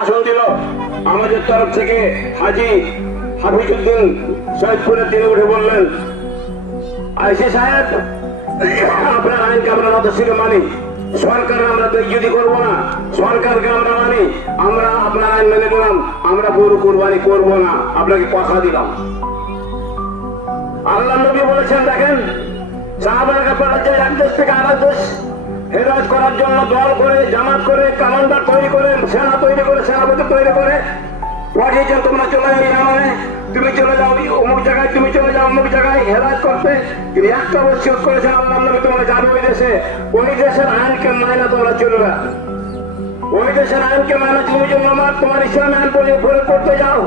ভাষণ দিল আমাদের তরফ থেকে হাজি হাফিজউদ্দিন সৈয়দপুরে তিনি উঠে বললেন, আইসি সাহেব, আপনার আইনকে আমরা যথেষ্ট মানি, সরকার আমরা যদি করবো না, সরকারকে আমরা মানি, আমরা আপনার আইন মেনে নিলাম, আমরা গরু কুরবানি করবো না, আপনাকে কথা দিলাম। আল্লাহ নবী বলেছেন, দেখেন সাহাবারা পরাজয় এক দেশ থেকে আরেক দেশ হেরাজ করার জন্য দল করে, জামাত করে, কমান্ডার তৈরি করে, সেনা তৈরি করে, সেনাপতি তৈরি করে পাঠিয়েছেন, তোমরা চলে যাও ইয়ামানে, তুমি চলে যাও অমুক জায়গায়, তুমি চলে যাও অমুক জায়গায় হেরাজ করতে। তিনি একটা বৎসর করেছেন, আল্লাহ নবী তোমরা যাবে ওই দেশে, ওই দেশের আইনকে মাইনা তোমরা চলবে, ওই দেশের আইনকে মাইনা তুমি যে মামার তোমার ইসলাম আইন প্রয়োগ করতে যাও,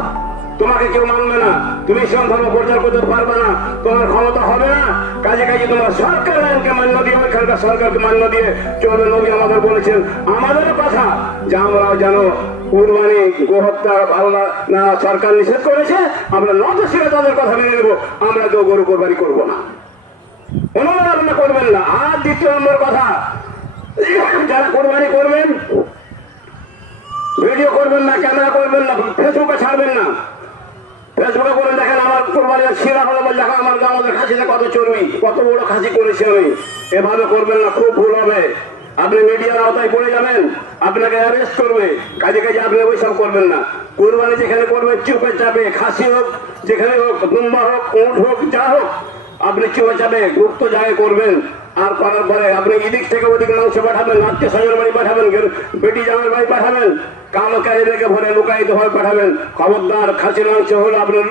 তোমাকে কেউ মানবে না, তুমি ইসলাম ধর্ম প্রচার করতে পারবে না, তোমার ক্ষমতা হবে না। কাজে কাজে তোমার সরকার আইনকে মান্য দিয়ে, ওইখানকার সরকারকে মান্য দিয়ে চলবে। নবী আমাদের বলেছেন, আমাদেরও কথা যে আমরাও জানো কুরবানি গোহত্যা আল্লাহ না সরকার নিষেধ করেছে, আমরা নতশিরে তাদের কথা মেনে নেবো, আমরা কেউ গরু কোরবানি করবো না, অনুমোদন করবেন না। আর দ্বিতীয় নম্বর কথা, যারা কোরবানি করবেন ভিডিও করবেন না, ক্যামেরা করবেন না, ফেসবুকে ছাড়বেন না। ফেসবুকে করে দেখেন আমার কোরবানির শিরা হলো, দেখো আমার আমাদের খাসিতে কত চর্বি, কত বড় খাসি করেছি আমি, এভাবে করবেন না, খুব ভুল হবে। আপনি মিডিয়ার আওতায় পড়ে যাবেন, আপনাকে অ্যারেস্ট করবে। কাজে কাজে আপনি ওইসব করবেন না। কোরবানি যেখানে করবেন চুপে চাপে, খাসি হোক, যেখানে হোক, দুম্বা হোক, উঁট হোক, যা হোক, আপনি চুপে চাপে গুপ্ত জায়গায় করবেন। আর করার পরে আপনি এদিক থেকে ওদিক মাংস পাঠাবেন, আত্মীয় স্বজন বাড়ি পাঠাবেন, বেটি জামার বাড়ি পাঠাবেন, কামকারী রেখে ভরে লুকায়িত হয়ে পাঠাবেন। খবরদার, খাসির মাংস হলে আপনার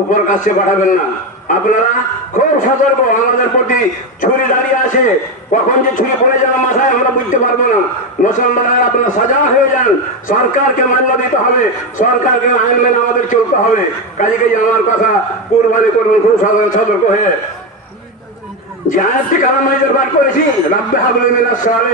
উপর কাছে পাঠাবেন না। আপনারা খুব সতর্ক, আমাদের প্রতি ছুরি দাঁড়িয়ে আসে, কখন যে ছুরি পড়ে যাওয়ার মাথায় আমরা বুঝতে পারবো না। মুসলমানরা আপনারা সাজা হয়ে যান, সরকারকে মান্য দিতে হবে, সরকারকে আইন মেনে আমাদের চলতে হবে। কাজে কাজে আমার কথা, কুরবানি করবেন খুব সতর্ক হয়ে। যে আয়াতটি কালামাইদের পাঠ করেছি, রাব্বে হাবলি মিনাস সালিহিন।